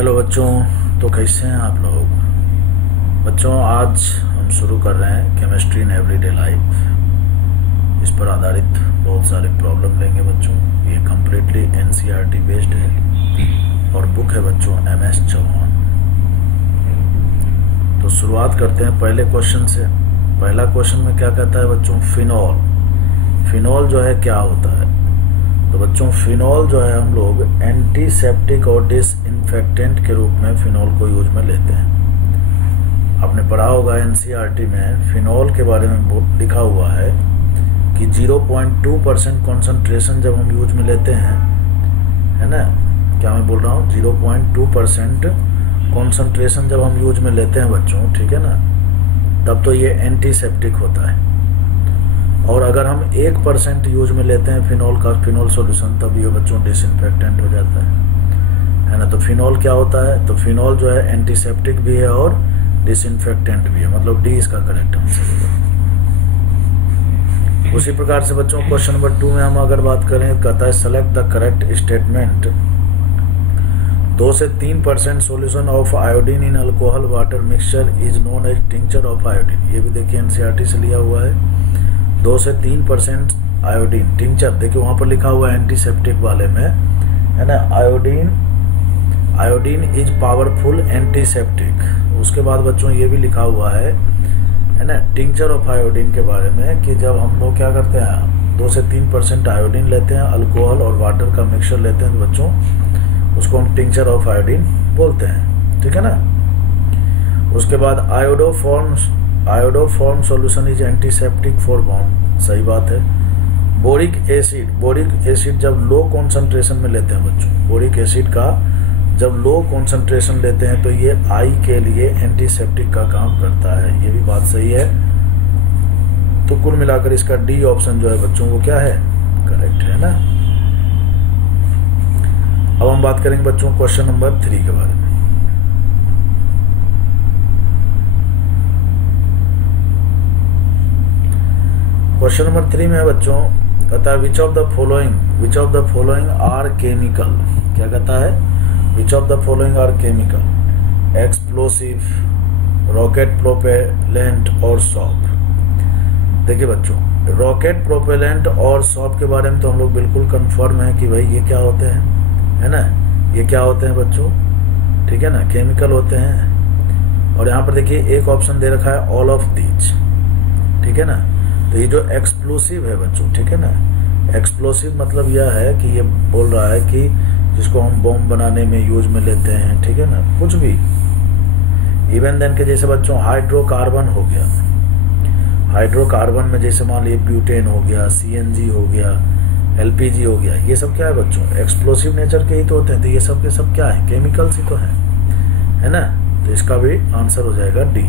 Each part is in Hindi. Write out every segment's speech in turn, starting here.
हेलो बच्चों, तो कैसे हैं आप लोग। बच्चों आज हम शुरू कर रहे हैं केमिस्ट्री इन एवरीडे लाइफ। इस पर आधारित बहुत सारे प्रॉब्लम लेंगे बच्चों। ये कम्प्लीटली एनसीईआरटी बेस्ड है और बुक है बच्चों MS चौहान। तो शुरुआत करते हैं पहले क्वेश्चन से। पहला क्वेश्चन में क्या कहता है बच्चों, फिनॉल। फिनॉल जो है क्या होता है। तो बच्चों फिनॉल जो है हम लोग एंटीसेप्टिक और डिसइंफेक्टेंट के रूप में फिनॉल को यूज में लेते हैं। आपने पढ़ा होगा एनसीईआरटी में फिनॉल के बारे में बहुत लिखा हुआ है कि 0.2% कॉन्सेंट्रेशन जब हम यूज में लेते हैं, है ना, क्या मैं बोल रहा हूँ, 0.2% कॉन्सेंट्रेशन जब हम यूज में लेते हैं बच्चों, ठीक है ना, तब तो ये एंटीसेप्टिक होता है। और अगर हम 1% यूज में लेते हैं फिनॉल का, फिनॉल सॉल्यूशन, तब ये बच्चों डिसइंफेक्टेंट हो जाता है ना। तो फिनॉल क्या होता है, तो फिनॉल जो है एंटीसेप्टिक भी है और डिसइंफेक्टेंट भी है, मतलब डी इसका करेक्ट आंसर होगा। उसी प्रकार से बच्चों क्वेश्चन नंबर 2 में हम अगर बात करें, कहता है सेलेक्ट द करेक्ट स्टेटमेंट। 2 से 3% solution of iodine in alcohol water mixture is known as tincture of iodine. ये भी देखिए एनसीईआरटी से लिया हुआ है। 2 से 3% आयोडीन टिंचर, देखिए वहां पर लिखा हुआ है एंटीसेप्टिक वाले में, है ना, आयोडीन इज पावरफुल एंटीसेप्टिक। उसके बाद बच्चों ये भी लिखा हुआ है ना, टिंचर ऑफ आयोडीन के बारे में, कि जब हम लोग क्या करते हैं 2 से 3% आयोडीन लेते हैं, अल्कोहल और वाटर का मिक्सचर लेते हैं, तो बच्चों उसको हम टिंचर ऑफ आयोडीन बोलते हैं, ठीक है ना। उसके बाद iodoform solution is antiseptic for bond, सही बात है। बोरिक एसिड जब लो कॉन्सेंट्रेशन में लेते हैं बच्चों, बोरिक एसिड का जब लो कॉन्सेंट्रेशन लेते हैं तो ये आई के लिए एंटीसेप्टिक का काम करता है, ये भी बात सही है। तो कुल मिलाकर इसका डी ऑप्शन जो है बच्चों वो क्या है, करेक्ट है ना। अब हम बात करेंगे बच्चों क्वेश्चन नंबर 3 के बारे में। क्वेश्चन नंबर 3 में बच्चों कहता है which of the following are chemical. क्या कहता है, which of the following are chemical, explosive, rocket propellant और सॉप। देखिए बच्चों रॉकेट प्रोपेलेंट और सॉप के बारे में तो हम लोग बिल्कुल कंफर्म है कि भाई ये क्या होते हैं, है ना, ये क्या होते हैं बच्चों, ठीक है ना, केमिकल होते हैं। और यहाँ पर देखिए एक ऑप्शन दे रखा है ऑल ऑफ दीज, ठीक है ना। तो ये जो एक्सप्लोसिव है बच्चों, ठीक है ना, एक्सप्लोसिव मतलब यह है कि ये बोल रहा है कि जिसको हम बॉम्ब बनाने में यूज में लेते हैं, ठीक है ना, कुछ भी इवन देन के जैसे बच्चों हाइड्रोकार्बन हो गया, हाइड्रोकार्बन में जैसे मान लीजिए ब्यूटेन हो गया, CNG हो गया, LPG हो गया, ये सब क्या है बच्चों, एक्सप्लोसिव नेचर के ही तो होते हैं। तो ये सब के सब क्या है, केमिकल्स ही तो है ना। तो इसका भी आंसर हो जाएगा डी।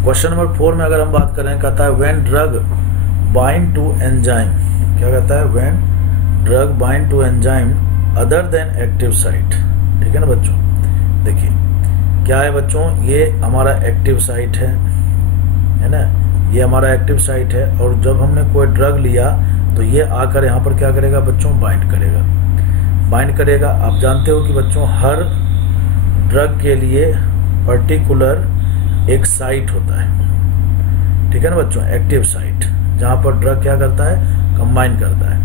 क्वेश्चन नंबर 4 में अगर हम बात करें, कहता है when drug bind to enzyme. क्या कहता है, when drug bind to enzyme other than active site, ठीक है ना बच्चों। देखिए क्या है बच्चों, ये हमारा एक्टिव साइट है ना, ये हमारा एक्टिव साइट है। और जब हमने कोई ड्रग लिया तो ये आकर यहाँ पर क्या करेगा बच्चों, बाइंड करेगा। आप जानते हो कि बच्चों हर ड्रग के लिए पर्टिकुलर एक साइट होता है, ठीक है ना बच्चों, एक्टिव साइट, जहां पर ड्रग क्या करता है, कंबाइन करता है।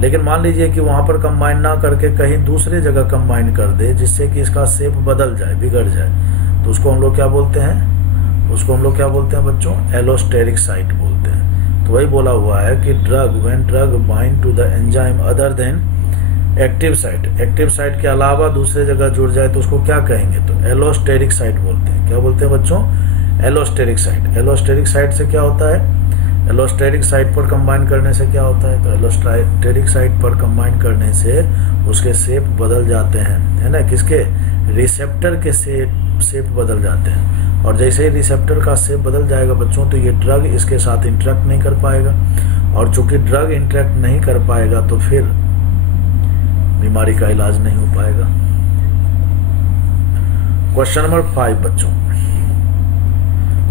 लेकिन मान लीजिए कि वहां पर कंबाइन ना करके कहीं दूसरे जगह कंबाइन कर दे, जिससे कि इसका शेप बदल जाए, बिगड़ जाए, तो उसको हम लोग क्या बोलते हैं, बच्चों एलोस्टेरिक साइट बोलते हैं। तो वही बोला हुआ है कि when drug bind to the enzyme other than active site के अलावा दूसरे जगह जुड़ जाए तो उसको क्या कहेंगे, तो एलोस्टेरिक साइट बोलते हैं। क्या बोलते हैं बच्चों, एलोस्टेरिक साइट। एलोस्टेरिक साइट से क्या होता है, एलोस्टेरिक साइट पर कंबाइन करने से क्या होता है, तो एलोस्टेरिक साइट पर कंबाइन करने से उसके शेप बदल जाते हैं, है ना, किसके, रिसेप्टर के शेप बदल जाते हैं। और जैसे ही रिसेप्टर का शेप बदल जाएगा बच्चों, तो ये ड्रग इसके साथ इंटरेक्ट नहीं कर पाएगा। और चूंकि ड्रग इंटरेक्ट नहीं कर पाएगा तो फिर बीमारी का इलाज नहीं हो पाएगा। क्वेश्चन नंबर 5 बच्चों,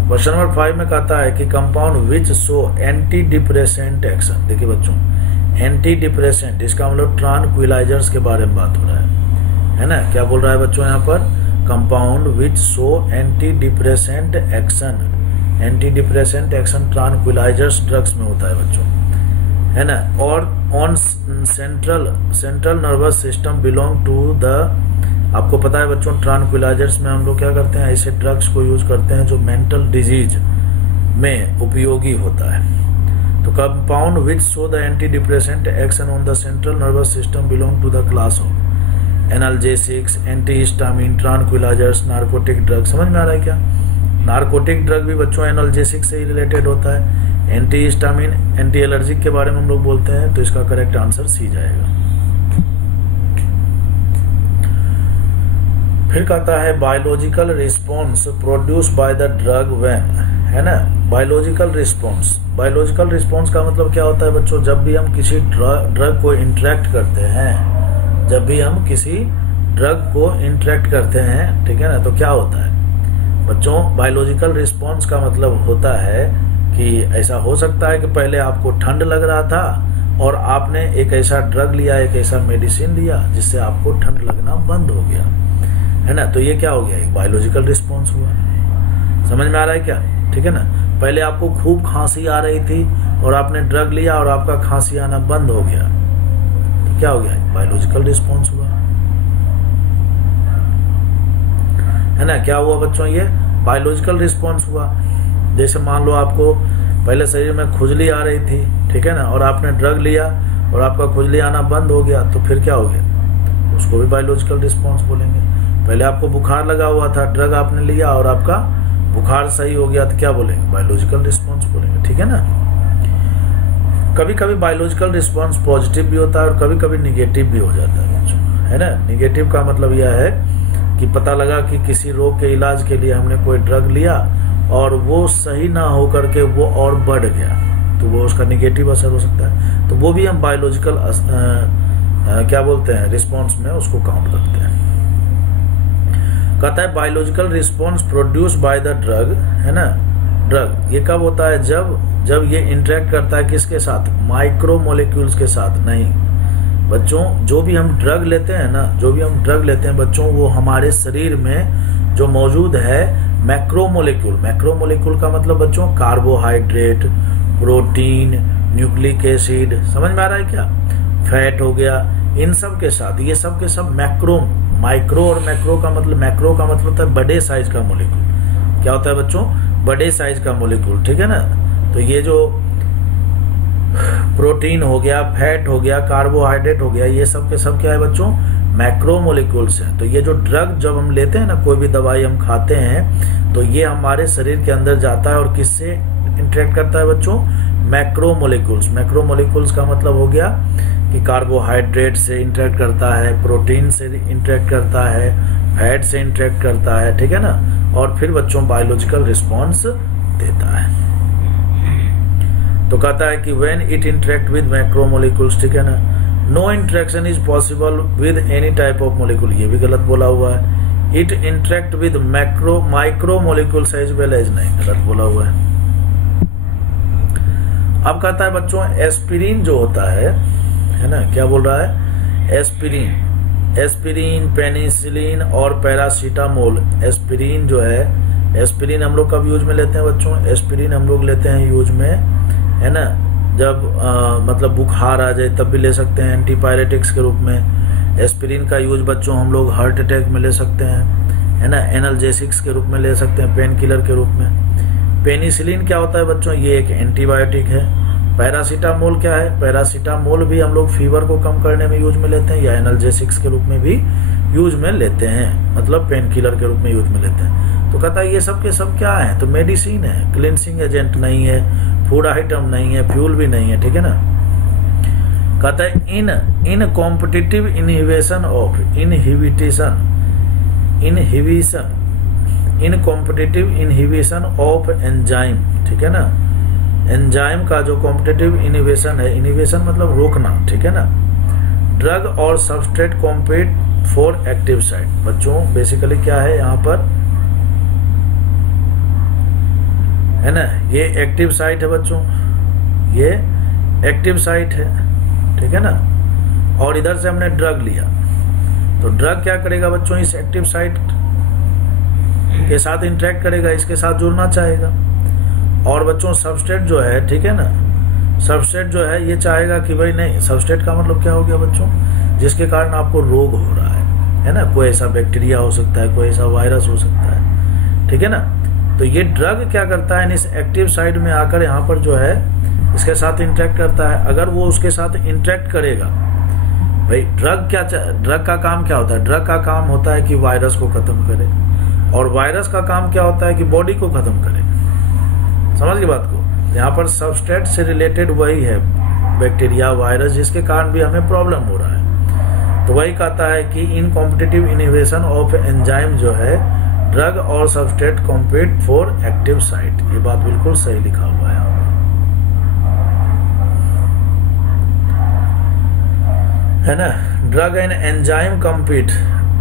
क्वेश्चन नंबर 5 में कहता है कि compound which show anti depressant action. देखिए बच्चों एंटी डिप्रेसेंट, इसका मतलब ट्रांक्विलाइजर्स के बारे में बात हो रहा है। है ना। क्या बोल रहा है बच्चों यहाँ पर, compound which show anti depressant action, anti depressant action tranquillisers drugs में होता है बच्चों, है ना। और on central nervous system belong to the, आपको पता है बच्चों ट्रांक्विलाइजर्स में हम लोग क्या करते हैं, ऐसे ड्रग्स को यूज करते हैं जो मेंटल डिजीज में उपयोगी होता है। तो compound which show the anti depressant action on the central nervous system belong to the class of analgesics, antihistamine, tranquillisers, narcotic drug. समझ में आ रहा है क्या, नार्कोटिक ड्रग भी बच्चों एनाल्जेसिक से ही रिलेटेड होता है। एंटीहिस्टामिन एंटी एलर्जिक के बारे में हम लोग बोलते हैं, तो इसका करेक्ट आंसर सी जाएगा। फिर कहता है biological response produce by the drug when, है ना। बायोलॉजिकल रिस्पॉन्स का मतलब क्या होता है बच्चों, जब भी हम किसी ड्रग को इंटरेक्ट करते हैं, जब भी हम किसी ड्रग को इंटरेक्ट करते हैं, ठीक है ना, तो क्या होता है बच्चों, बायोलॉजिकल रिस्पॉन्स का मतलब होता है कि ऐसा हो सकता है कि पहले आपको ठंड लग रहा था और आपने एक ऐसा ड्रग लिया, एक ऐसा मेडिसिन लिया जिससे आपको ठंड लगना बंद हो गया, है ना। तो ये क्या हो गया, एक बायोलॉजिकल रिस्पॉन्स हुआ। समझ में आ रहा है क्या, ठीक है ना। पहले आपको खूब खांसी आ रही थी और आपने ड्रग लिया और आपका खांसी आना बंद हो गया, तो क्या हो गया, बायोलॉजिकल रिस्पॉन्स हुआ, है ना। क्या हुआ बच्चों, ये बायोलॉजिकल रिस्पॉन्स हुआ। जैसे मान लो आपको पहले शरीर में खुजली आ रही थी, ठीक है ना, और आपने ड्रग लिया और आपका खुजली आना बंद हो गया, तो फिर क्या हो गया, उसको भी बायोलॉजिकल रिस्पॉन्स बोलेंगे। पहले आपको बुखार लगा हुआ था, ड्रग आपने लिया और आपका बुखार सही हो गया, तो क्या बोलेंगे, बायोलॉजिकल रिस्पॉन्स बोलेंगे, ठीक है ना। कभी कभी बायोलॉजिकल रिस्पॉन्स पॉजिटिव भी होता है और कभी कभी निगेटिव भी हो जाता है बच्चों, है ना। निगेटिव का मतलब यह है कि पता लगा कि किसी रोग के इलाज के लिए हमने कोई ड्रग लिया और वो सही ना हो करके वो और बढ़ गया, तो वो उसका निगेटिव असर हो सकता है, तो वो भी हम बायोलॉजिकल क्या बोलते हैं, रिस्पॉन्स में उसको काउंट करते हैं। कहता है biological response produce by the drug, है ना। ड्रग ये कब होता है, जब ये इंटरेक्ट करता है किसके साथ, माइक्रो मोलिक्यूल्स के साथ। नहीं बच्चों, जो भी हम ड्रग लेते हैं ना, जो भी हम ड्रग लेते हैं बच्चों, वो हमारे शरीर में जो मौजूद है मैक्रो मोलिक्यूल, मैक्रो मोलिक्यूल का मतलब बच्चों कार्बोहाइड्रेट, प्रोटीन, न्यूक्लिक एसिड, समझ में आ रहा है क्या, फैट हो गया, इन सब के साथ, ये सब के सब मैक्रो, माइक्रो और मैक्रो का मतलब होता है बड़े साइज का मोलिक्यूल। क्या होता है बच्चों, बड़े साइज का मोलिक्यूल, ठीक है ना। तो ये जो प्रोटीन हो गया, फैट हो गया, कार्बोहाइड्रेट हो गया, ये सब के सब क्या है बच्चों, मैक्रो मोलिक्यूल्स हैं। तो ये जो ड्रग जब हम लेते हैं ना, कोई भी दवाई हम खाते हैं, तो ये हमारे शरीर के अंदर जाता है और किससे इंटरेक्ट करता है बच्चों, मैक्रो मोलिक्यूल्स। मैक्रो मोलिक्यूल्स का मतलब हो गया कि कार्बोहाइड्रेट से इंटरेक्ट करता है, प्रोटीन से इंटरेक्ट करता है, फैट से इंटरेक्ट करता है, ठीक है ना, और फिर बच्चों बायोलॉजिकल रिस्पॉन्स देता है। तो कहता है कि when it interact with macro molecules, ठीक है ना, no interaction is possible with any type of molecule, ये भी गलत बोला हुआ है। It interact with micro molecules as well as, नहीं, गलत बोला हुआ है। अब कहता है बच्चों एस्पिरिन जो होता है ना, क्या बोल रहा है, एस्पिरिन, पेनिसिलिन और पैरासीटामोल। एस्पिरिन जो है, एस्पिरिन हम लोग कब यूज में लेते हैं बच्चों, एस्पिरिन हम लोग लेते हैं यूज में, है ना, जब मतलब बुखार आ जाए तब भी ले सकते हैं, एंटीपायरेटिक्स के रूप में। एस्पिरिन का यूज बच्चों हम लोग हार्ट अटैक में ले सकते हैं, है ना, एनाल्जेसिक्स के रूप में ले सकते हैं, पेन किलर के रूप में। पेनिसिलिन क्या होता है बच्चों, ये एक एंटीबायोटिक है। पैरासीटामोल क्या है, पैरासीटामोल भी हम लोग फीवर को कम करने में यूज में लेते हैं या एनाल्जेसिक्स के रूप में भी यूज में लेते हैं, मतलब पेन किलर के रूप में यूज में लेते हैं। तो कहता है ये सब के सब क्या है, तो मेडिसिन है, क्लिनसिंग एजेंट नहीं है, फूड आइटम नहीं है, फ्यूल भी नहीं है, ठीक है ना। कहता है in competitive inhibition of in competitive inhibition of enzyme, ठीक है ना। एंजाइम का जो कॉम्पिटिटिव इनहिबिशन है, इनहिबिशन मतलब रोकना, ठीक है ना। ड्रग और substrate compete for active site. बच्चों बेसिकली क्या है यहाँ पर, है ना, ये एक्टिव साइट है बच्चों, ये एक्टिव साइट है, ठीक है ना। और इधर से हमने ड्रग लिया, तो ड्रग क्या करेगा बच्चों, इस एक्टिव साइट के साथ इंटरेक्ट करेगा, इसके साथ जुड़ना चाहेगा। और बच्चों सबस्ट्रेट जो है, ठीक है ना, सबस्ट्रेट जो है ये चाहेगा कि भाई नहीं, सबस्ट्रेट का मतलब क्या हो गया बच्चों, जिसके कारण आपको रोग हो रहा है ना, कोई ऐसा बैक्टीरिया हो सकता है, कोई ऐसा वायरस हो सकता है, ठीक है ना। तो ये ड्रग क्या करता है, इस एक्टिव साइट में आकर यहाँ पर जो है इसके साथ इंटरेक्ट करता है। अगर वो उसके साथ इंटरेक्ट करेगा, भाई ड्रग का काम क्या होता है, ड्रग का काम होता है कि वायरस को खत्म करे, और वायरस का काम क्या होता है कि बॉडी को खत्म करे। समझ गए बात को। यहाँ पर सबस्ट्रेट से रिलेटेड वही है, बैक्टीरिया, वायरस, जिसके कारण भी हमें प्रॉब्लम हो रहा है। तो वही कहता है कि इन कॉम्पिटिटिव इनहिबिशन ऑफ एंजाइम जो है, ड्रग और substrate compete for active site. ये बात बिल्कुल सही लिखा हुआ है। है ना, ड्रग एंड एंजाइम कॉम्पीट,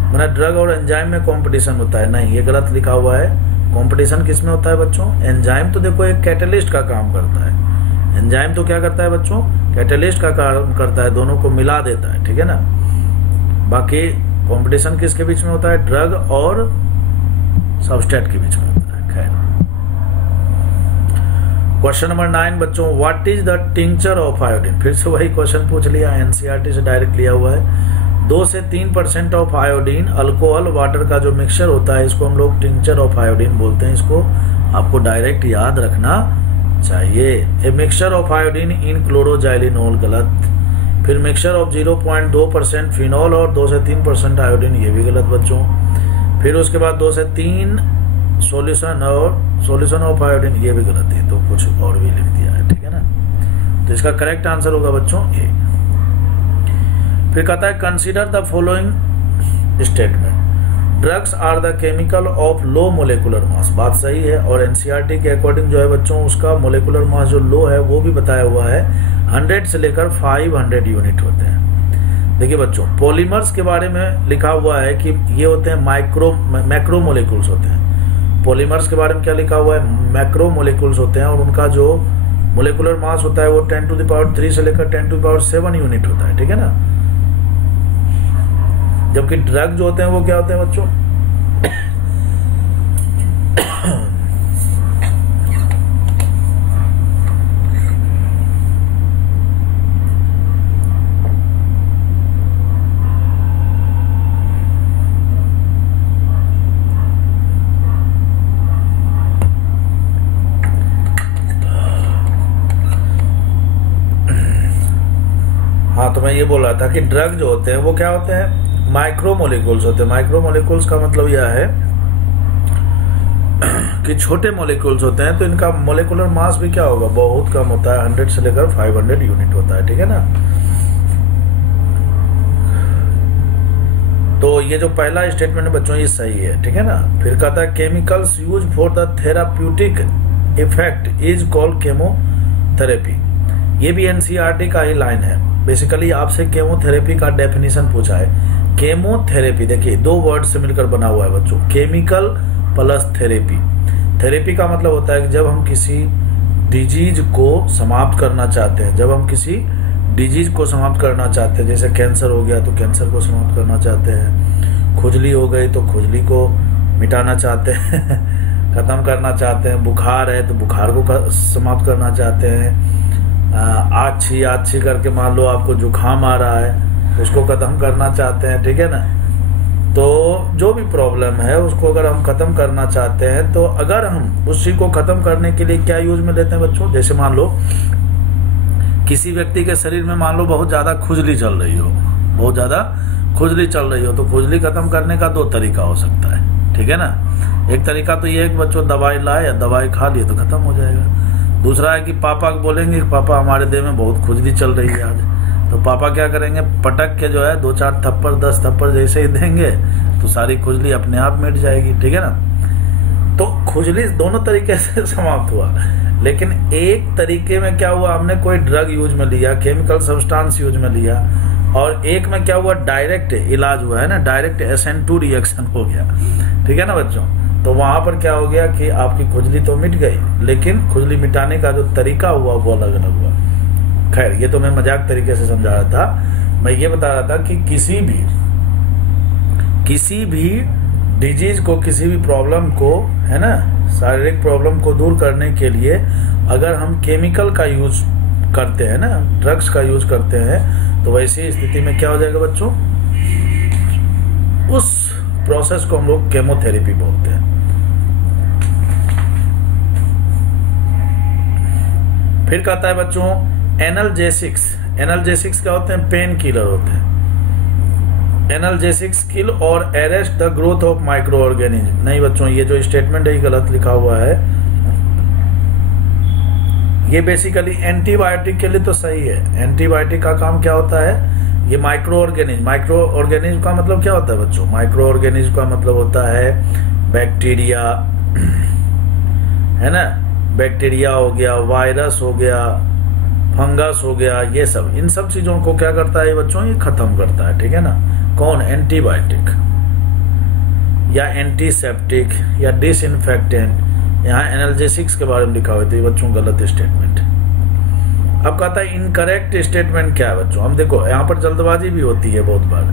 मतलब ड्रग और एंजाइम में कंपटीशन होता है, नहीं, ये गलत लिखा हुआ है। कंपटीशन किस में होता है बच्चों, एंजाइम तो देखो एक कैटलिस्ट का काम करता है। एंजाइम तो क्या करता है बच्चों, कैटलिस्ट का काम करता है, दोनों को मिला देता है, ठीक है ना। बाकी कंपटीशन किसके बीच में होता है, ड्रग और सबस्ट्रेट के बीच में होता है। खैर, क्वेश्चन नंबर 9 बच्चों, what is the tincture of iodine. फिर से वही क्वेश्चन पूछ लिया, एनसीईआरटी से डायरेक्ट लिया हुआ है। 2 से 3% ऑफ आयोडीन अल्कोहल वाटर का जो मिक्सचर होता है, इसको हम लोग टिंचर ऑफ आयोडीन बोलते हैं। इसको आपको डायरेक्ट याद रखना चाहिए। A mixture of iodine in chloroxylenol, गलत। फिर मिक्सचर ऑफ 0.2% फिनॉल और 2 से 3% आयोडीन, ये भी गलत बच्चों। फिर उसके बाद 2 से 3 सॉल्यूशन ऑफ आयोडीन, ये भी गलत है, तो कुछ और भी लिख दिया है, ठीक है ना। तो इसका करेक्ट आंसर होगा बच्चों ए। फिर कहता है consider the following statement, drugs are the chemical of low molecular mass. बात सही है, और एनसीईआरटी के अकॉर्डिंग जो है बच्चों, उसका मोलेकुलर मास जो लो है वो भी बताया हुआ है, 100 से लेकर 500 यूनिट होते हैं। देखिए बच्चों, पॉलीमर्स के बारे में लिखा हुआ है कि ये होते हैं मैक्रो मोलिक्यूल्स होते हैं। पॉलीमर्स के बारे में क्या लिखा हुआ है, मैक्रो मोलिक्यूल्स होते हैं, और उनका जो मोलेकुलर मास होता है वो 10⁻³ से लेकर 10⁻7 यूनिट होता है, ठीक है ना। जबकि ड्रग जो होते हैं वो क्या होते हैं बच्चों, हाँ, तो मैं ये बोल रहा था कि ड्रग जो होते हैं वो क्या होते हैं, माइक्रो मोलिक्यूल्स होते हैं। माइक्रो मोलिक्यूल्स का मतलब यह है कि छोटे मोलिक्यूल्स होते हैं, तो इनका मोलिकुलर मास भी क्या होगा, बहुत कम होता है, 100 से लेकर 500 यूनिट होता है, ठीक है ना। तो ये जो पहला स्टेटमेंट है बच्चों, ये सही है, ठीक है ना। फिर कहता है chemicals use for the therapeutic effect is called chemotherapy. ये भी एनसीईआरटी का ही लाइन है। बेसिकली आपसे केमोथेरेपी का डेफिनेशन पूछा है। केमोथेरेपी देखिए 2 वर्ड से मिलकर बना हुआ है बच्चों, केमिकल प्लस थेरेपी। थेरेपी का मतलब होता है कि जब हम किसी डिजीज को समाप्त करना चाहते हैं, जब हम किसी डिजीज को समाप्त करना चाहते हैं, जैसे कैंसर हो गया तो कैंसर को समाप्त करना चाहते हैं, खुजली हो गई तो खुजली को मिटाना चाहते हैं खत्म करना चाहते हैं, बुखार है तो बुखार को समाप्त करना चाहते हैं, आछी करके मान लो आपको जुकाम आ रहा है, उसको खत्म करना चाहते हैं, ठीक है ना। तो जो भी प्रॉब्लम है उसको अगर हम खत्म करना चाहते हैं, तो अगर हम उसी को खत्म करने के लिए क्या यूज में लेते हैं बच्चों, जैसे मान लो किसी व्यक्ति के शरीर में मान लो बहुत ज्यादा खुजली चल रही हो, बहुत ज्यादा खुजली चल रही हो, तो खुजली खत्म करने का 2 तरीका हो सकता है, ठीक है ना। एक तरीका तो ये है कि बच्चों दवाई लाए या दवाई खा लिए तो खत्म हो जाएगा। दूसरा है कि पापा को बोलेंगे कि पापा हमारे देह में बहुत खुजली चल रही है आज, तो पापा क्या करेंगे, पटक के जो है 2-4 थप्पड़ 10 थप्पड़ जैसे ही देंगे तो सारी खुजली अपने आप मिट जाएगी, ठीक है ना। तो खुजली दोनों तरीके से समाप्त हुआ, लेकिन एक तरीके में क्या हुआ, हमने कोई ड्रग यूज में लिया, केमिकल सब्सटेंस यूज में लिया, और एक में क्या हुआ, डायरेक्ट इलाज हुआ है ना, डायरेक्ट SN2 रिएक्शन हो गया, ठीक है ना बच्चों। तो वहां पर क्या हो गया कि आपकी खुजली तो मिट गई, लेकिन खुजली मिटाने का जो तरीका हुआ वो अलग अलग हुआ। खैर, ये तो मैं मजाक तरीके से समझा रहा था। मैं ये बता रहा था कि किसी भी किसी भी डिजीज को, किसी भी प्रॉब्लम को, है ना, शारीरिक प्रॉब्लम को दूर करने के लिए अगर हम केमिकल का यूज करते हैं ना, ड्रग्स का यूज करते हैं, तो वैसी स्थिति में क्या हो जाएगा बच्चों, उस प्रोसेस को हम लोग केमोथेरेपी बोलते हैं। फिर कहता है बच्चों एनाल्जेसिक्स। एनाल्जेसिक्स क्या होते हैं? पेन किलर होते हैं। एनाल्जेसिक्स किल और arrest the growth of micro organism. नहीं बच्चों, ये जो स्टेटमेंट है ये गलत लिखा हुआ है। ये बेसिकली एंटीबायोटिक के लिए तो सही है। एंटीबायोटिक का काम क्या होता है? ये माइक्रो ऑर्गेनिज्म। माइक्रो ऑर्गेनिज्म का मतलब क्या होता है बच्चों? माइक्रो ऑर्गेनिज्म का मतलब होता है बैक्टीरिया, है ना, बैक्टीरिया हो गया, वायरस हो गया, फंगस हो गया, ये सब, इन सब चीजों को क्या करता है बच्चों? ये खत्म करता है, ठीक है ना। कौन? एंटीबायोटिक या एंटीसेप्टिक या डिसइंफेक्टेंट। यहाँ एनाल्जेसिक्स के बारे में लिखा हुआ है, तो ये बच्चों गलत स्टेटमेंट। अब कहता है इनकरेक्ट स्टेटमेंट क्या है बच्चों? हम देखो यहाँ पर जल्दबाजी भी होती है बहुत बार।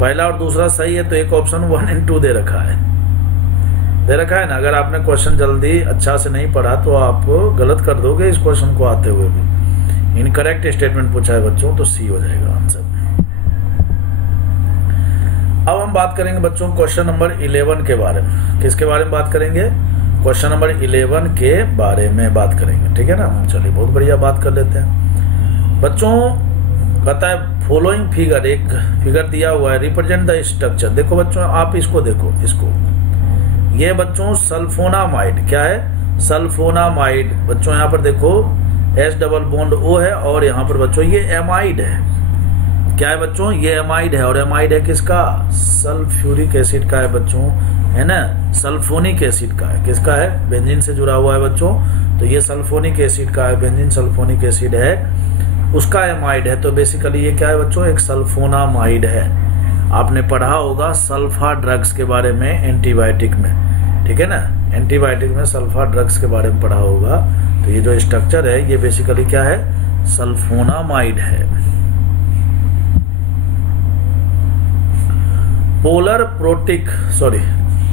पहला और दूसरा सही है, तो एक ऑप्शन 1 और 2 दे रखा है ना। अगर आपने क्वेश्चन जल्दी अच्छा से नहीं पढ़ा तो आप गलत कर दोगे इस क्वेश्चन को आते हुए भी। इनकरेक्ट स्टेटमेंट पूछा है बच्चों, तो सी हो जाएगा आंसर। अब हम बात करेंगे बच्चों क्वेश्चन नंबर 11 के बारे में। किसके बारे में बात करेंगे? क्वेश्चन नंबर 11 के बारे में बात करेंगे, ठीक है ना। चलिए बहुत बढ़िया, बात कर लेते हैं बच्चों। कहता है फॉलोइंग फिगर, एक फिगर दिया हुआ है, रिप्रेजेंट द स्ट्रक्चर। देखो बच्चों, आप इसको देखो, इसको, ये बच्चों सल्फोनामाइड। क्या है? सल्फोनामाइड। बच्चों यहाँ पर देखो S डबल बॉन्ड O है, और यहाँ पर बच्चों ये एमाइड है। क्या है बच्चों? ये एमाइड है, और एमाइड है किसका? सल्फ्यूरिक एसिड का है बच्चों, है ना, सल्फोनिक एसिड का है। किसका है? बेंजीन से जुड़ा हुआ है बच्चों, तो ये सल्फोनिक एसिड का है, बेंजीन सल्फोनिक एसिड है, उसका एमाइड है। तो बेसिकली ये क्या है बच्चों? एक सल्फोनामाइड है। आपने पढ़ा होगा सल्फा ड्रग्स के बारे में एंटीबायोटिक में, ठीक है ना। एंटीबायोटिक में सल्फा ड्रग्स के बारे में पढ़ा होगा। तो ये जो स्ट्रक्चर है ये बेसिकली क्या है? सल्फोनामाइड है।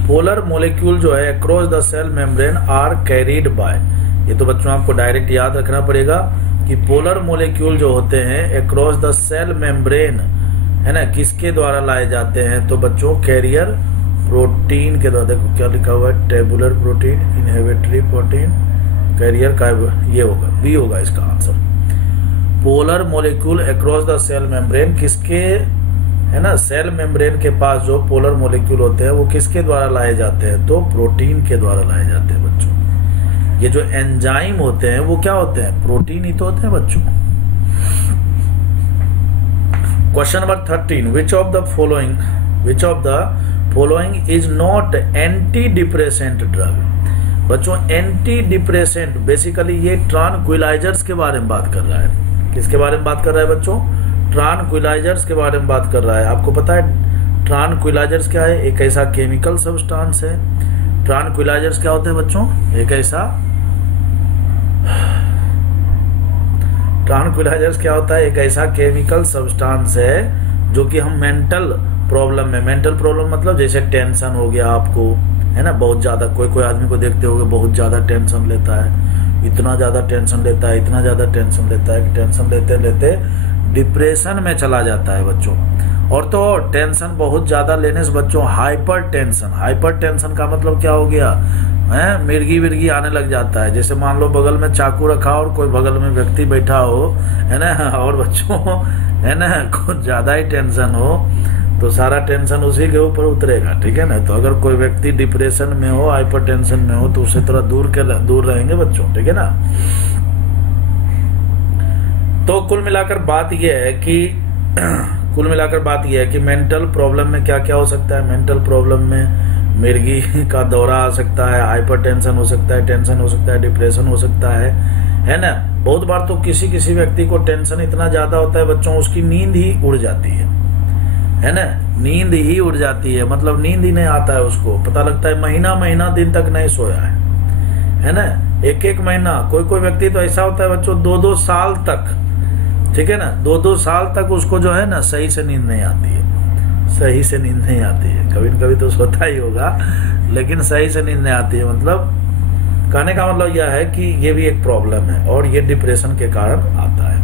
पोलर मोलिक्यूल जो है across the cell membrane are carried by. ये तो बच्चों आपको डायरेक्ट याद रखना पड़ेगा कि पोलर मोलिक्यूल जो होते हैं अक्रॉस द सेल मेम्ब्रेन, है ना, किसके द्वारा लाए जाते हैं? तो बच्चों कैरियर प्रोटीन के द्वारा। देखो क्या लिखा हुआ है, tabular protein, inhibitory protein, carrier का ये होगा, बी होगा इसका answer. Polar molecule across the cell membrane, किसके, है ना, सेल मेम्ब्रेन के पास जो पोलर मोलिक्यूल होते हैं वो किसके द्वारा लाए जाते हैं? तो प्रोटीन के द्वारा लाए जाते हैं बच्चों। ये जो एंजाइम होते हैं वो क्या होते हैं? प्रोटीन ही तो होते हैं बच्चों। Question number 13, which of the following is not anti depressant drug. बच्चों एंटी डिप्रेसेंट बेसिकली ये ट्रांक्विलाइजर्स के बारे में बात कर रहा है। किसके बारे में बात कर रहा है बच्चों? ट्रांक्विलाइजर्स के बारे में बात कर रहा है। आपको पता है ट्रांक्विलाइजर्स क्या है? एक ऐसा केमिकल सब्सटेंस है। ट्रांक्विलाइजर्स क्या होते हैं बच्चों? एक ऐसा ट्रांक्विलाइजर्स क्या होता है? एक ऐसा केमिकल सब्सटेंस है जो कि हम मेंटल प्रॉब्लम मतलब जैसे टेंशन हो गया आपको, है ना, बहुत ज्यादा, कोई आदमी को देखते होगे बहुत ज्यादा टेंशन लेता है, इतना ज्यादा टेंशन लेता है कि टेंशन लेते लेते डिप्रेशन में चला जाता है बच्चों। और तो टेंशन बहुत ज्यादा लेने से बच्चों हाइपर टेंशन का मतलब क्या हो गया? मिर्गी आने लग जाता है। जैसे मान लो बगल में चाकू रखा और कोई बगल में व्यक्ति बैठा हो, है ना, और बच्चों, है ना, कुछ ज्यादा ही टेंशन हो तो सारा टेंशन उसी के ऊपर उतरेगा, ठीक है ना। तो अगर कोई व्यक्ति डिप्रेशन में हो, हाइपर टेंशन में हो, तो उससे थोड़ा दूर रहेंगे बच्चों, ठीक है ना। तो कुल मिलाकर बात यह है कि मेंटल प्रॉब्लम में क्या क्या हो सकता है? मेंटल प्रॉब्लम में मिर्गी का दौरा आ सकता है, हाइपर टेंशन हो सकता है, टेंशन हो सकता है, डिप्रेशन हो सकता है ना। बहुत बार तो किसी व्यक्ति को टेंशन इतना ज्यादा होता है बच्चों, उसकी नींद ही उड़ जाती है ना, नींद ही उड़ जाती है, मतलब नींद ही नहीं आता है उसको। पता लगता है महीना दिन तक नहीं सोया है ना, एक महीना। कोई व्यक्ति तो ऐसा होता है बच्चों 2 साल तक, ठीक है ना, 2 साल तक उसको जो है ना सही से नींद नहीं आती है। सही से नींद नहीं आती है, कभी न कभी तो सोता ही होगा लेकिन सही से नींद नहीं आती है। मतलब कहने का मतलब यह है कि ये भी एक प्रॉब्लम है और ये डिप्रेशन के कारण आता है।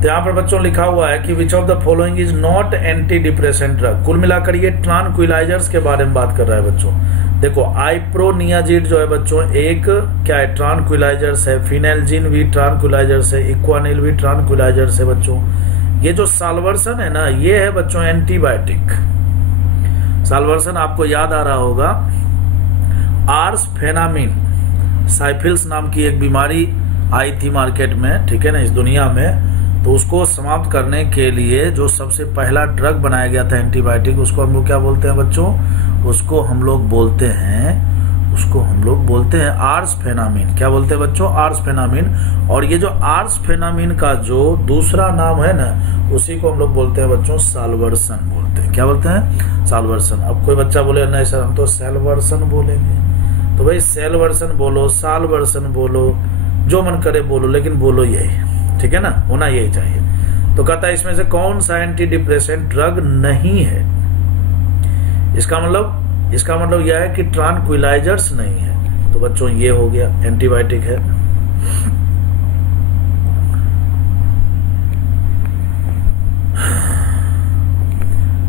तो यहाँ पर बच्चों लिखा हुआ है कि विच of the following is not anti depressant drug. कुल मिलाकर ये ट्रांक्विलाइजर्स के बारे में बात कर रहा है बच्चों। देखो आइप्रोनियाजिड जो है बच्चों एक क्या है, ट्रांक्विलाइजर्स है। फिनेल्जिन भी ट्रांक्विलाइजर्स है, इक्वानिल भी ट्रांक्विलाइजर्स है बच्चों। ये जो साल्वर्सन है ना, ये है बच्चों एंटीबायोटिक। साल्वर्सन आपको याद आ रहा होगा, आर्सफेनामिन साइफिल्स नाम की एक बीमारी आई थी मार्केट में, ठीक है ना, इस दुनिया में। तो उसको समाप्त करने के लिए जो सबसे पहला ड्रग बनाया गया था एंटीबायोटिक, उसको हम लोग क्या बोलते हैं बच्चों? उसको हम लोग बोलते हैं आर्सफेनामिन। क्या बोलते हैं बच्चों? आर्सफेनामिन। और ये जो आर्सफेनामिन का जो दूसरा नाम है ना, उसी को हम लोग बोलते हैं बच्चों साल्वर्सन बोलते हैं। क्या बोलते हैं? साल्वर्सन। अब कोई बच्चा बोले नहीं सर हम तो सेल्वर्सन बोलेंगे, तो भाई सेल्वर्सन बोलो, साल्वर्सन बोलो, जो मन करे बोलो, लेकिन बोलो यही, ठीक है ना, होना यही चाहिए। तो कहता है इसमें से कौन सा एंटी डिप्रेसेंट ड्रग नहीं है? इसका मतलब यह है कि ट्रांक्विलाइजर्स नहीं है। तो बच्चों ये हो गया, एंटीबायोटिक है।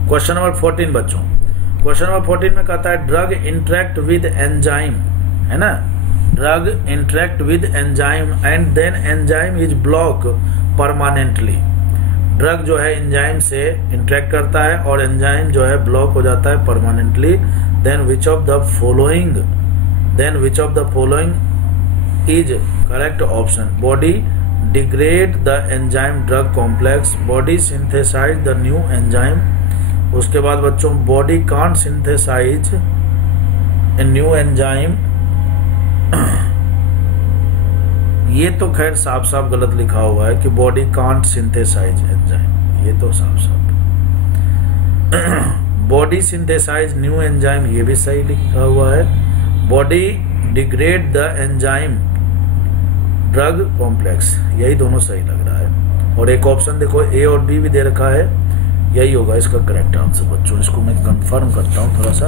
क्वेश्चन नंबर 14 बच्चों, क्वेश्चन नंबर 14 में कहता है ड्रग इंटरेक्ट विद एंजाइम, है ना, drug interact with enzyme and then enzyme is block permanently. Drug जो है एंजाइम से इंटरेक्ट करता है और एंजाइम जो है ब्लॉक हो जाता है permanently. Then which of the following is correct option? Body degrade the enzyme drug complex, body synthesise the new enzyme. उसके बाद बच्चों body can't synthesise a new enzyme. ये तो खैर साफ साफ गलत लिखा हुआ है कि बॉडी कांट सिंथेसाइज एंजाइम, ये तो साफ साफ। बॉडी सिंथेसाइज न्यू एंजाइम, ये भी सही लिखा हुआ है। Body degrade the enzyme drug complex, यही दोनों सही लग रहा है। और एक ऑप्शन देखो ए और बी भी दे रखा है, यही होगा इसका करेक्ट आंसर बच्चों। इसको मैं कंफर्म करता हूं थोड़ा सा।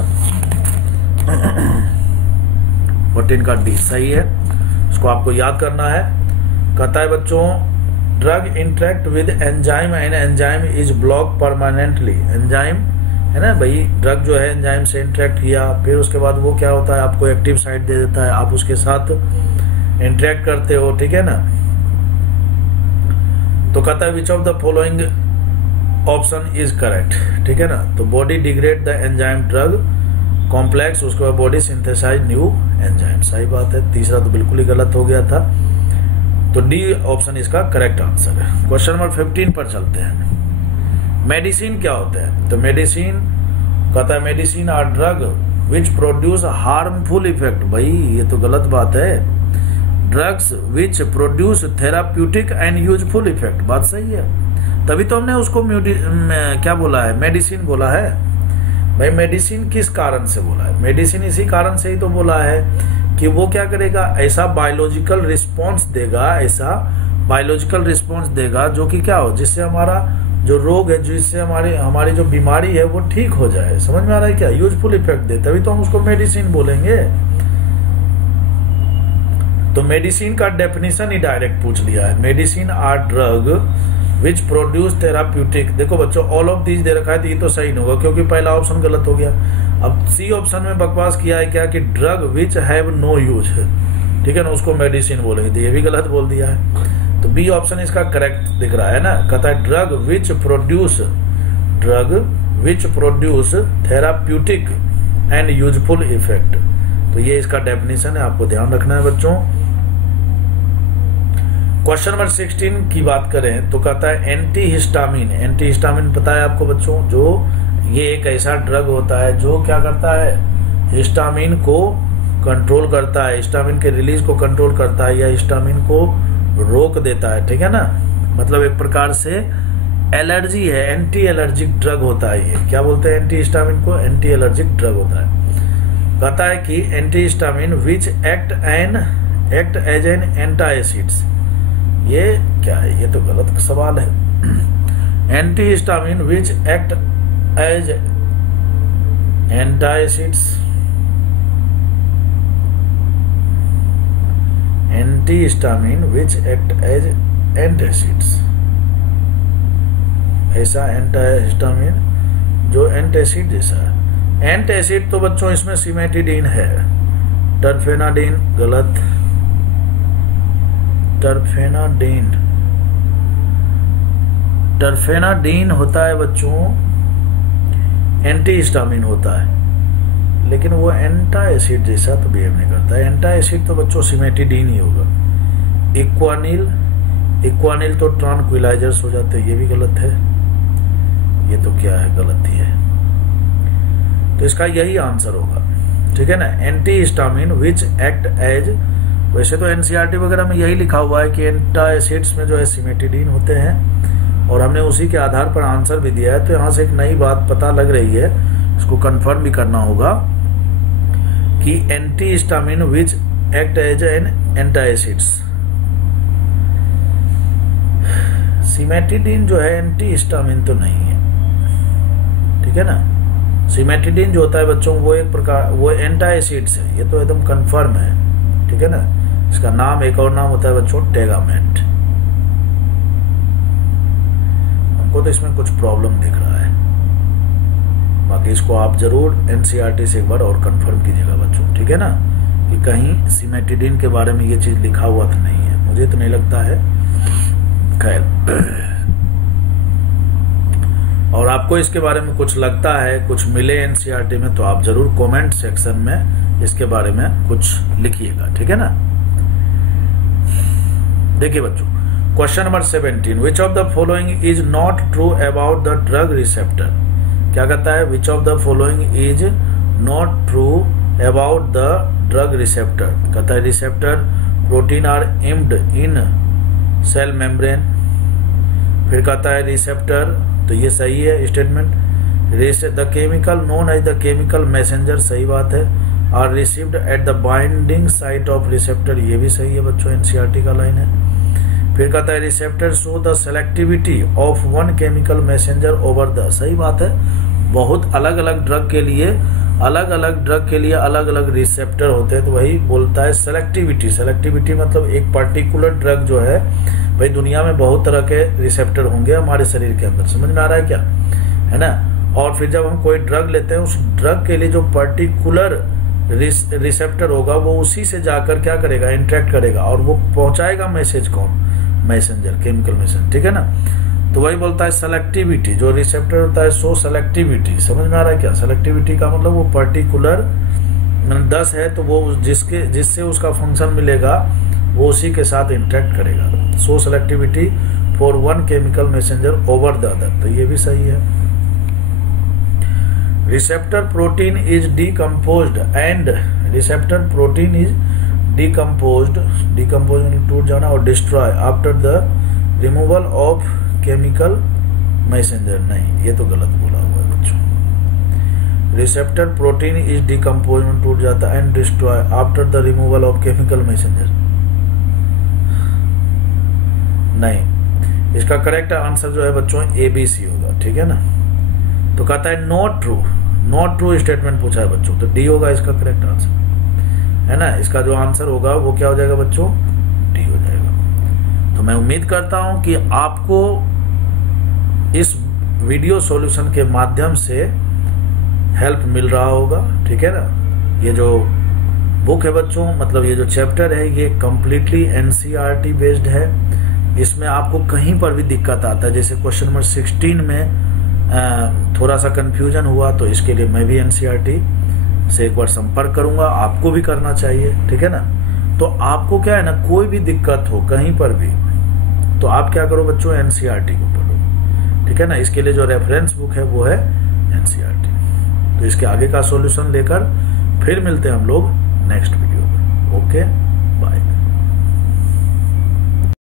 14 का डी सही है, इसको आपको याद करना है। कहता है बच्चों drug interact with enzyme and enzyme is block permanently. Enzyme है ना भाई, ड्रग जो है एंजाइम से इंटरेक्ट किया, फिर उसके बाद वो क्या होता है, आपको एक्टिव साइट दे देता है, आप उसके साथ इंटरेक्ट करते हो, ठीक है ना। तो कहता है which of the following option is correct, ठीक है ना। तो body degrade the enzyme drug complex, उसके बाद बॉडी सिंथेसाइज न्यू एंजाइम, सही बात है। तीसरा तो बिल्कुल ही गलत हो गया था, तो डी ऑप्शन इसका करेक्ट आंसर है। क्वेश्चन नंबर 15 पर चलते हैं। मेडिसिन क्या होता है? तो मेडिसिन कहता है medicine are drug which produce harmful effect. भाई ये तो गलत बात है। Drugs which produce therapeutic and useful effect, बात सही है, तभी तो हमने उसको क्या बोला है, मेडिसिन बोला है। भाई मेडिसिन किस कारण से बोला है? मेडिसिन इसी कारण से ही तो बोला है कि वो क्या करेगा, ऐसा बायोलॉजिकल रिस्पॉन्स देगा जो कि क्या हो, जिससे हमारा जो रोग है, जिससे हमारी जो बीमारी है वो ठीक हो जाए। समझ में आ रहा है क्या? यूजफुल इफेक्ट दे, तभी तो हम उसको मेडिसिन बोलेंगे। तो मेडिसिन का डेफिनेशन ही डायरेक्ट पूछ लिया है। Medicine are drug which produce therapeutic. देखो बच्चों ऑल ऑफ दीज दे रखा है, तो ये तो सही नहीं होगा क्योंकि पहला ऑप्शन गलत हो गया। अब सी ऑप्शन में बकवास किया है क्या कि drug which have no use, ठीक है ना, उसको मेडिसिन बोलेंगे, तो ये भी गलत बोल दिया है। तो बी ऑप्शन इसका करेक्ट दिख रहा है ना। कहता है drug which produce therapeutic and useful effect. तो ये इसका डेफिनेशन है, आपको ध्यान रखना है बच्चों। क्वेश्चन नंबर 16 की बात करें तो कहता है एंटीहिस्टामिन। एंटीहिस्टामिन पता है आपको बच्चों, जो ये एक ऐसा ड्रग होता है जो क्या करता है, हिस्टामिन को कंट्रोल करता है, हिस्टामिन के रिलीज को कंट्रोल करता है या हिस्टामिन को रोक देता है, ठीक है ना। मतलब एक प्रकार से एलर्जी है, एंटी एलर्जिक ड्रग होता है ये। क्या बोलते हैं एंटीहिस्टामिन को? एंटी एलर्जिक ड्रग होता है। कहता है कि antihistamine which act as an antacids. ये क्या है? ये तो गलत सवाल है। Antihistamine which act as antacids, antihistamine which act as antacids, ऐसा एंटाहिस्टामिन जो एंटासिड जैसा है। एंटासिड तो बच्चों इसमें सिमेटिडीन है, टर्फेनाडीन गलत, टर्फेनाडीन होता है बच्चों एंटीहिस्टामिन होता है, लेकिन वो एंटासिड जैसा तो बिहेव नहीं करता है। एंटासिड तो बच्चों सिमेटिडीन ही होगा। इक्वानिल तो ट्रांक्विलाइजर्स हो जाते हैं, ये भी गलत है। ये तो क्या है, गलत ही है, तो इसका यही आंसर होगा, ठीक है ना। एंटीहिस्टामिन विच एक्ट एज, वैसे तो एनसीईआरटी वगैरह में यही लिखा हुआ है कि एंटासिड्स में जो है सिमेटिडीन होते हैं, और हमने उसी के आधार पर आंसर भी दिया है। तो यहां से एक नई बात पता लग रही है, इसको कंफर्म भी करना होगा कि antihistamine which act as an antacids, cimetidine जो है एंटीहिस्टामिन तो नहीं है, ठीक है ना। सिमेटिडीन जो होता है बच्चों वो एक प्रकार वो एंटासिड्स है, ये तो एकदम कंफर्म है, ठीक है ना। इसका नाम एक और नाम होता है बच्चों टेगामेट। हमको तो इसमें कुछ प्रॉब्लम दिख रहा है, बाकी इसको आप जरूर एनसीईआरटी से एक बार और कंफर्म कीजिएगा बच्चों, ठीक है ना, कि कहीं सिमेटिडीन के बारे में ये चीज लिखा हुआ तो नहीं है, मुझे तो नहीं लगता है। खैर, और आपको इसके बारे में कुछ लगता है, कुछ मिले एनसीईआरटी में, तो आप जरूर कमेंट सेक्शन में इसके बारे में कुछ लिखिएगा, ठीक है ना। देखिए बच्चों, question number 17, which of the following is not true about the drug receptor. क्या कहता है, which of the following is not true about the drug receptor. कहता है receptor protein are embedded in cell membrane. फिर कहता है रिसेप्टर, तो ये सही है statement. The chemical known as the chemical messenger, सही बात है। Are received at the binding site of receptor, ये भी सही है बच्चों, एनसीईआरटी का लाइन है। फिर कहता है receptor show the selectivity of one chemical messenger over the, सही बात है। बहुत अलग अलग ड्रग के लिए अलग अलग रिसेप्टर होते हैं, तो वही बोलता है सेलेक्टिविटी। सेलेक्टिविटी मतलब एक पर्टिकुलर ड्रग जो है, भाई दुनिया में बहुत तरह के रिसेप्टर होंगे हमारे शरीर के अंदर, समझ में आ रहा है क्या, है ना। और फिर जब हम कोई ड्रग लेते हैं, उस ड्रग के लिए जो पर्टिकुलर रिसेप्टर होगा वो उसी से जाकर क्या करेगा, इंटरेक्ट करेगा, और वो पहुंचाएगा मैसेज कौन, मैसेंजर, केमिकल मैसेंजर, ठीक है ना। तो वही बोलता है सेलेक्टिविटी, जो रिसेप्टर होता है सो सेलेक्टिविटी, समझ में आ रहा है क्या। सेलेक्टिविटी का मतलब वो पर्टिकुलर 10 है, तो वो जिससे उसका फंक्शन मिलेगा वो उसी के साथ इंटरेक्ट करेगा। So selectivity for one chemical messenger over the other, तो ये भी सही है। Receptor protein is decomposed and, receptor protein is decomposed टूट जाना और destroy after the removal of chemical messenger, नहीं ये तो गलत बोला हुआ है बच्चों। रिसेप्टर प्रोटीन इज डीकम्पोज टूट जाता है and destroy after the removal of chemical messenger, नहीं। इसका करेक्ट आंसर जो है बच्चों ABC होगा, ठीक है ना। तो कहता है नॉट ट्रू स्टेटमेंट पूछा है बच्चों, तो D होगा इसका करेक्ट आंसर, है ना। इसका जो आंसर होगा वो क्या हो जाएगा बच्चों, D हो जाएगा। तो मैं उम्मीद करता हूं कि आपको इस वीडियो सॉल्यूशन के माध्यम से हेल्प मिल रहा होगा, ठीक है ना। ये जो बुक है बच्चों, मतलब ये जो चैप्टर है, ये कम्प्लीटली एनसीईआरटी बेस्ड है। इसमें आपको कहीं पर भी दिक्कत आता है, जैसे क्वेश्चन नंबर 16 में थोड़ा सा कंफ्यूजन हुआ, तो इसके लिए मैं भी एनसीईआरटी से एक बार संपर्क करूंगा, आपको भी करना चाहिए, ठीक है ना। तो आपको क्या है ना, कोई भी दिक्कत हो कहीं पर भी, तो आप क्या करो बच्चों, एनसीईआरटी को पढ़ो, ठीक है ना। इसके लिए जो रेफरेंस बुक है वो है एनसीईआरटी। तो इसके आगे का सॉल्यूशन लेकर फिर मिलते हैं हम लोग नेक्स्ट वीडियो में, ओके।